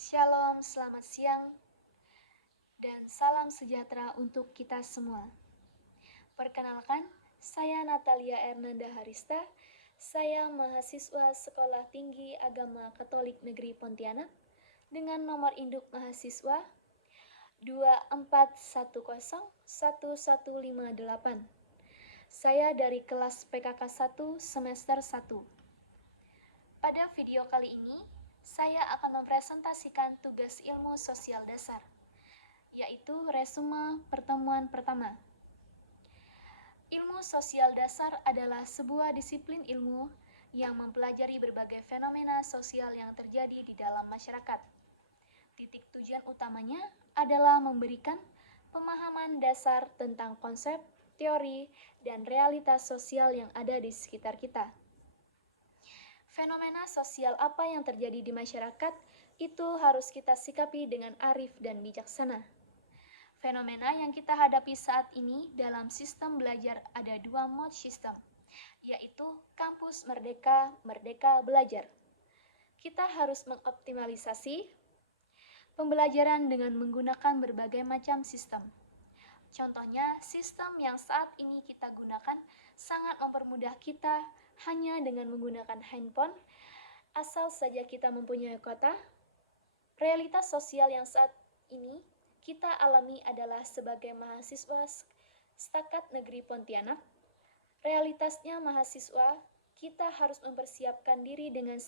Shalom, selamat siang, dan salam sejahtera untuk kita semua. Perkenalkan, saya Natalia Ernanda Harista. Saya mahasiswa Sekolah Tinggi Agama Katolik Negeri Pontianak dengan nomor induk mahasiswa 24101158. Saya dari kelas PKK 1 semester 1. Pada video kali ini, saya akan mempresentasikan tugas ilmu sosial dasar, yaitu resume pertemuan pertama. Ilmu sosial dasar adalah sebuah disiplin ilmu yang mempelajari berbagai fenomena sosial yang terjadi di dalam masyarakat. Titik tujuan utamanya adalah memberikan pemahaman dasar tentang konsep, teori, dan realitas sosial yang ada di sekitar kita. Fenomena sosial apa yang terjadi di masyarakat itu harus kita sikapi dengan arif dan bijaksana. Fenomena yang kita hadapi saat ini dalam sistem belajar ada dua mode sistem, yaitu kampus merdeka, merdeka belajar. Kita harus mengoptimalisasi pembelajaran dengan menggunakan berbagai macam sistem. Contohnya, sistem yang saat ini kita gunakan sangat mempermudah kita hanya dengan menggunakan handphone, asal saja kita mempunyai kuota. Realitas sosial yang saat ini kita alami adalah sebagai mahasiswa Setakat Negeri Pontianak. Realitasnya mahasiswa, kita harus mempersiapkan diri dengan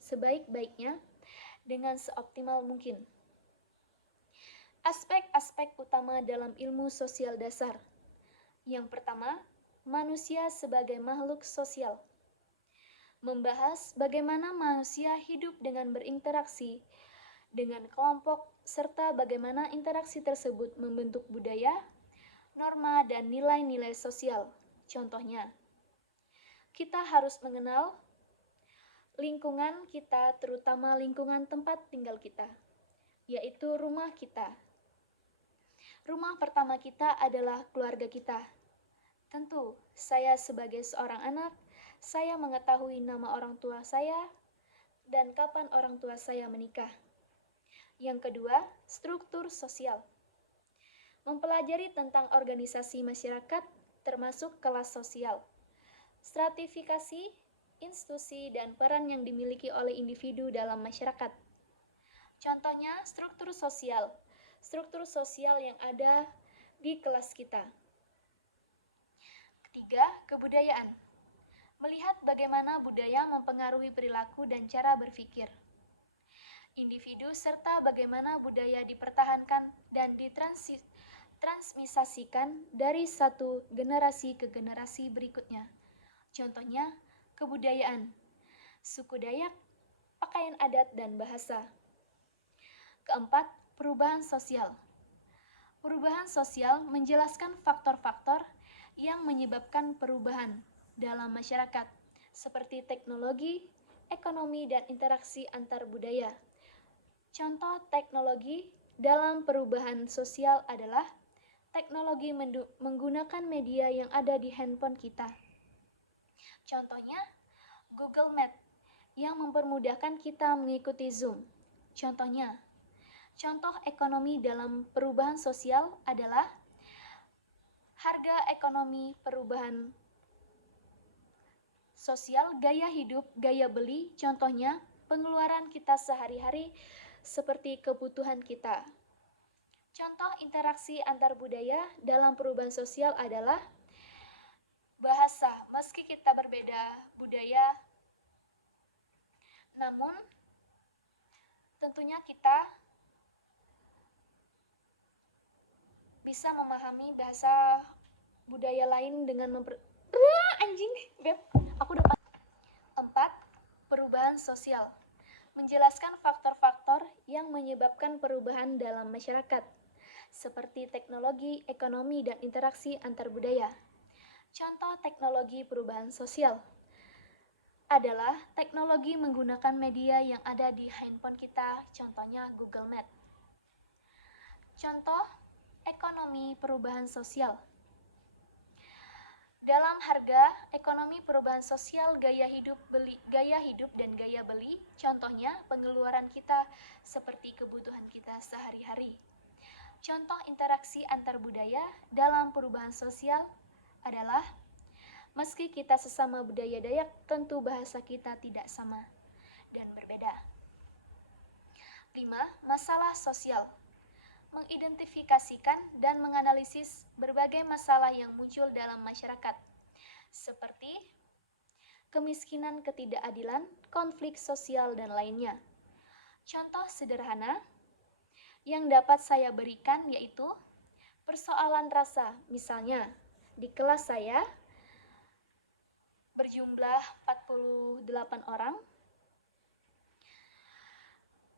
sebaik-baiknya, dengan seoptimal mungkin. Aspek-aspek utama dalam ilmu sosial dasar. Yang pertama, manusia sebagai makhluk sosial. Membahas bagaimana manusia hidup dengan berinteraksi dengan kelompok, serta bagaimana interaksi tersebut membentuk budaya, norma, dan nilai-nilai sosial. Contohnya, kita harus mengenal lingkungan kita, terutama lingkungan tempat tinggal kita, yaitu rumah kita. Rumah pertama kita adalah keluarga kita. Tentu, saya sebagai seorang anak, saya mengetahui nama orang tua saya dan kapan orang tua saya menikah. Yang kedua, struktur sosial. Mempelajari tentang organisasi masyarakat termasuk kelas sosial, stratifikasi, institusi, dan peran yang dimiliki oleh individu dalam masyarakat. Contohnya, struktur sosial yang ada di kelas kita. Ketiga, kebudayaan. Melihat bagaimana budaya mempengaruhi perilaku dan cara berpikir individu serta bagaimana budaya dipertahankan dan ditransmisasikan dari satu generasi ke generasi berikutnya. Contohnya, kebudayaan, suku Dayak, pakaian adat, dan bahasa. Keempat, perubahan sosial. Perubahan sosial menjelaskan faktor-faktor yang menyebabkan perubahan dalam masyarakat, seperti teknologi, ekonomi, dan interaksi antar budaya. Contoh teknologi dalam perubahan sosial adalah teknologi menggunakan media yang ada di handphone kita. Contohnya, Google Meet yang mempermudahkan kita mengikuti Zoom. Contoh ekonomi dalam perubahan sosial adalah harga ekonomi perubahan sosial, gaya hidup, gaya beli, contohnya pengeluaran kita sehari-hari seperti kebutuhan kita. Contoh interaksi antar budaya dalam perubahan sosial adalah bahasa. Meski kita berbeda budaya, namun tentunya kita bisa memahami bahasa budaya lain dengan Empat, perubahan sosial. Menjelaskan faktor-faktor yang menyebabkan perubahan dalam masyarakat, seperti teknologi, ekonomi, dan interaksi antar budaya. Contoh teknologi perubahan sosial adalah teknologi menggunakan media yang ada di handphone kita, contohnya Google Meet. Contoh ekonomi perubahan sosial. Dalam harga ekonomi perubahan sosial, gaya hidup dan gaya beli, contohnya pengeluaran kita seperti seperti kebutuhan kita sehari-hari. Contoh interaksi antar budaya dalam perubahan sosial adalah meski kita sesama budaya Dayak, tentu bahasa kita tidak sama dan berbeda. 5. Masalah sosial. Mengidentifikasikan dan menganalisis berbagai masalah yang muncul dalam masyarakat, seperti kemiskinan, ketidakadilan, konflik sosial, dan lainnya. Contoh sederhana yang dapat saya berikan yaitu persoalan rasa. Misalnya, di kelas saya berjumlah 48 orang,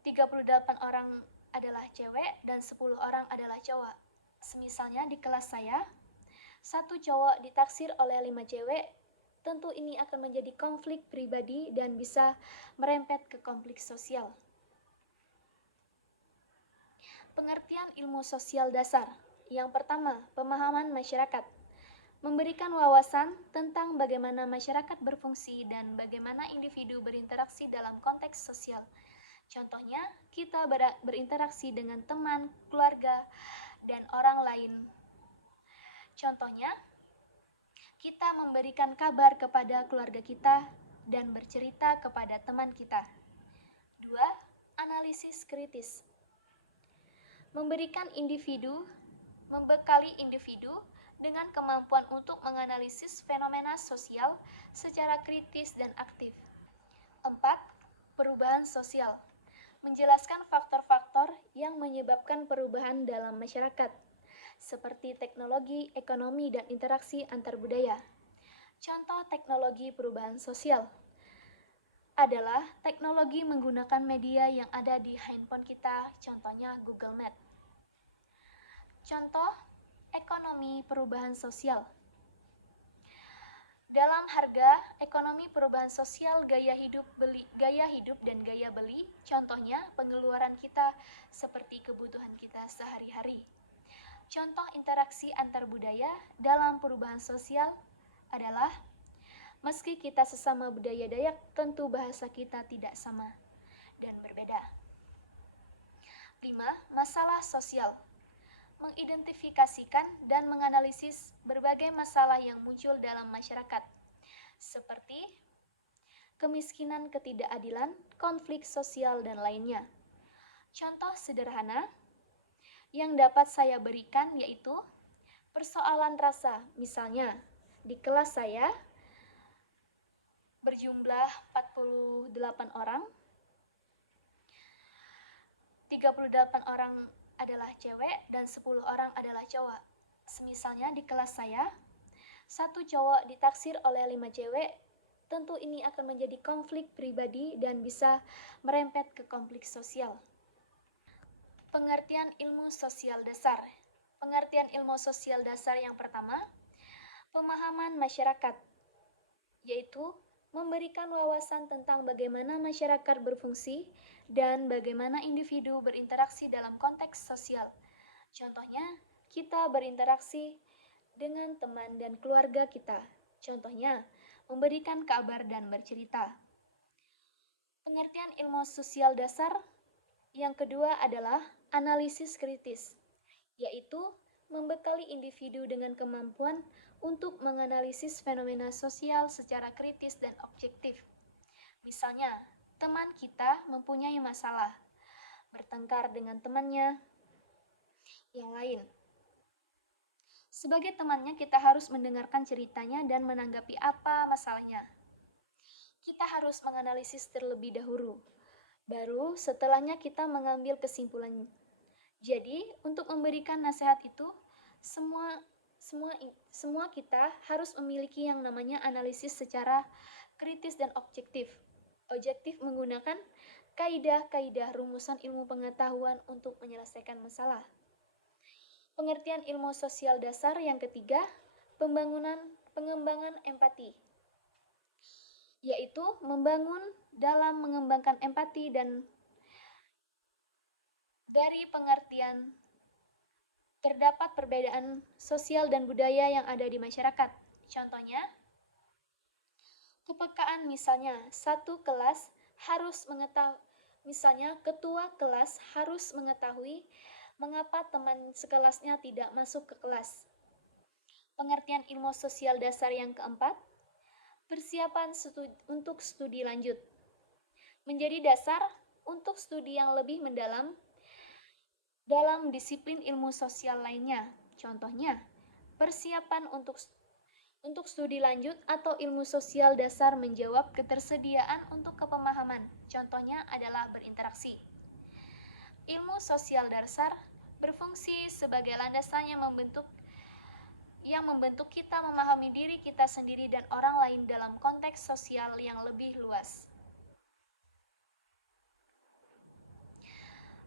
38 orang adalah cewek dan 10 orang adalah cowok. Semisalnya di kelas saya, satu cowok ditaksir oleh 5 cewek, tentu ini akan menjadi konflik pribadi dan bisa merembet ke konflik sosial. Pengertian ilmu sosial dasar. Yang pertama, pemahaman masyarakat. Memberikan wawasan tentang bagaimana masyarakat berfungsi dan bagaimana individu berinteraksi dalam konteks sosial. Contohnya, kita berinteraksi dengan teman, keluarga, dan orang lain. Contohnya, kita memberikan kabar kepada keluarga kita dan bercerita kepada teman kita. 2. Analisis kritis. Membekali individu dengan kemampuan untuk menganalisis fenomena sosial secara kritis dan aktif. 4. Perubahan sosial. Menjelaskan faktor-faktor yang menyebabkan perubahan dalam masyarakat, seperti teknologi, ekonomi, dan interaksi antar budaya. Contoh teknologi perubahan sosial adalah teknologi menggunakan media yang ada di handphone kita, contohnya Google Maps. Contoh ekonomi perubahan sosial. Dalam harga, ekonomi perubahan sosial, gaya hidup dan gaya beli, contohnya pengeluaran kita seperti kebutuhan kita sehari-hari. Contoh interaksi antar budaya dalam perubahan sosial adalah meski kita sesama budaya Dayak, tentu bahasa kita tidak sama dan berbeda. 5. Masalah sosial. Mengidentifikasikan dan menganalisis berbagai masalah yang muncul dalam masyarakat, seperti kemiskinan, ketidakadilan, konflik sosial, dan lainnya. Contoh sederhana yang dapat saya berikan yaitu persoalan rasa. Misalnya, di kelas saya berjumlah 48 orang, 38 orang adalah cewek dan 10 orang adalah cowok. Semisalnya di kelas saya, satu cowok ditaksir oleh 5 cewek, tentu ini akan menjadi konflik pribadi dan bisa merembet ke konflik sosial. Pengertian ilmu sosial dasar. Pengertian ilmu sosial dasar yang pertama, pemahaman masyarakat, yaitu memberikan wawasan tentang bagaimana masyarakat berfungsi dan bagaimana individu berinteraksi dalam konteks sosial. Contohnya, kita berinteraksi dengan teman dan keluarga kita. Contohnya, memberikan kabar dan bercerita. Pengertian ilmu sosial dasar yang kedua adalah analisis kritis, yaitu membekali individu dengan kemampuan untuk menganalisis fenomena sosial secara kritis dan objektif. Misalnya, teman kita mempunyai masalah, bertengkar dengan temannya yang lain. Sebagai temannya, kita harus mendengarkan ceritanya dan menanggapi apa masalahnya. Kita harus menganalisis terlebih dahulu, baru setelahnya kita mengambil kesimpulan. Jadi, untuk memberikan nasihat itu, semua kita harus memiliki yang namanya analisis secara kritis dan objektif. Objektif menggunakan kaidah-kaidah rumusan ilmu pengetahuan untuk menyelesaikan masalah. Pengertian ilmu sosial dasar yang ketiga, pengembangan empati, yaitu membangun dalam mengembangkan empati dan dari pengertian terdapat perbedaan sosial dan budaya yang ada di masyarakat. Contohnya, kepekaan misalnya, satu kelas harus Misalnya, ketua kelas harus mengetahui mengapa teman sekelasnya tidak masuk ke kelas. Pengertian ilmu sosial dasar yang keempat, persiapan untuk studi lanjut. Menjadi dasar untuk studi yang lebih mendalam dalam disiplin ilmu sosial lainnya. Contohnya, persiapan untuk studi lanjut atau ilmu sosial dasar menjawab ketersediaan untuk kepemahaman. Contohnya adalah berinteraksi. Ilmu sosial dasar berfungsi sebagai landasan yang membentuk kita memahami diri kita sendiri dan orang lain dalam konteks sosial yang lebih luas.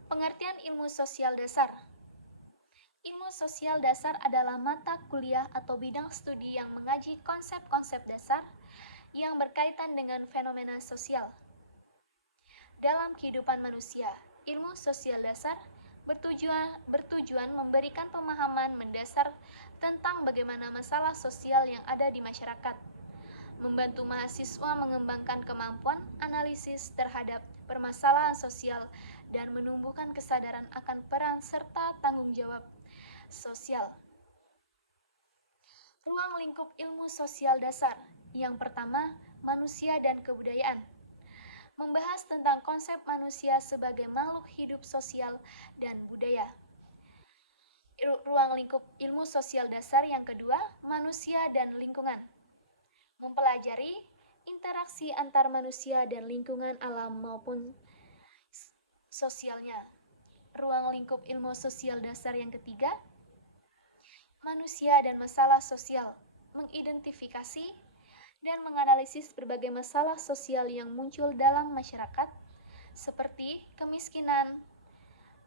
Pengertian ilmu sosial dasar. Ilmu sosial dasar adalah mata kuliah atau bidang studi yang mengaji konsep-konsep dasar yang berkaitan dengan fenomena sosial. Dalam kehidupan manusia, ilmu sosial dasar bertujuan memberikan pemahaman mendasar tentang bagaimana masalah sosial yang ada di masyarakat, membantu mahasiswa mengembangkan kemampuan analisis terhadap permasalahan sosial dan menumbuhkan kesadaran akan peran serta tanggung jawab sosial. Ruang lingkup ilmu sosial dasar. Yang pertama, manusia dan kebudayaan. Membahas tentang konsep manusia sebagai makhluk hidup sosial dan budaya. Ruang lingkup ilmu sosial dasar yang kedua, manusia dan lingkungan. Mempelajari interaksi antar manusia dan lingkungan alam maupun sosialnya. Ruang lingkup ilmu sosial dasar yang ketiga, manusia dan masalah sosial. Mengidentifikasi dan menganalisis berbagai masalah sosial yang muncul dalam masyarakat, seperti kemiskinan,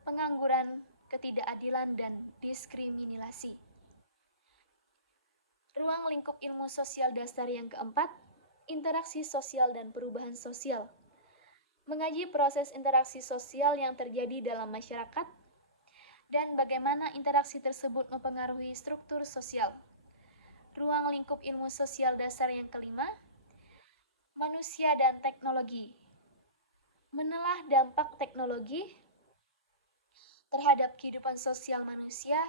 pengangguran, ketidakadilan, dan diskriminasi. Ruang lingkup ilmu sosial dasar yang keempat, interaksi sosial dan perubahan sosial. Mengaji proses interaksi sosial yang terjadi dalam masyarakat dan bagaimana interaksi tersebut mempengaruhi struktur sosial. Ruang lingkup ilmu sosial dasar yang kelima, manusia dan teknologi. Menelah dampak teknologi terhadap kehidupan sosial manusia.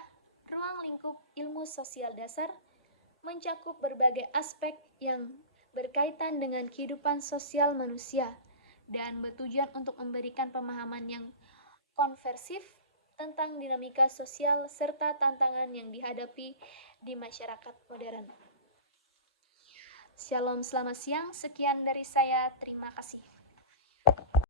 Ruang lingkup ilmu sosial dasar mencakup berbagai aspek yang berkaitan dengan kehidupan sosial manusia dan bertujuan untuk memberikan pemahaman yang konversif tentang dinamika sosial serta tantangan yang dihadapi di masyarakat modern. Shalom, selamat siang. Sekian dari saya. Terima kasih.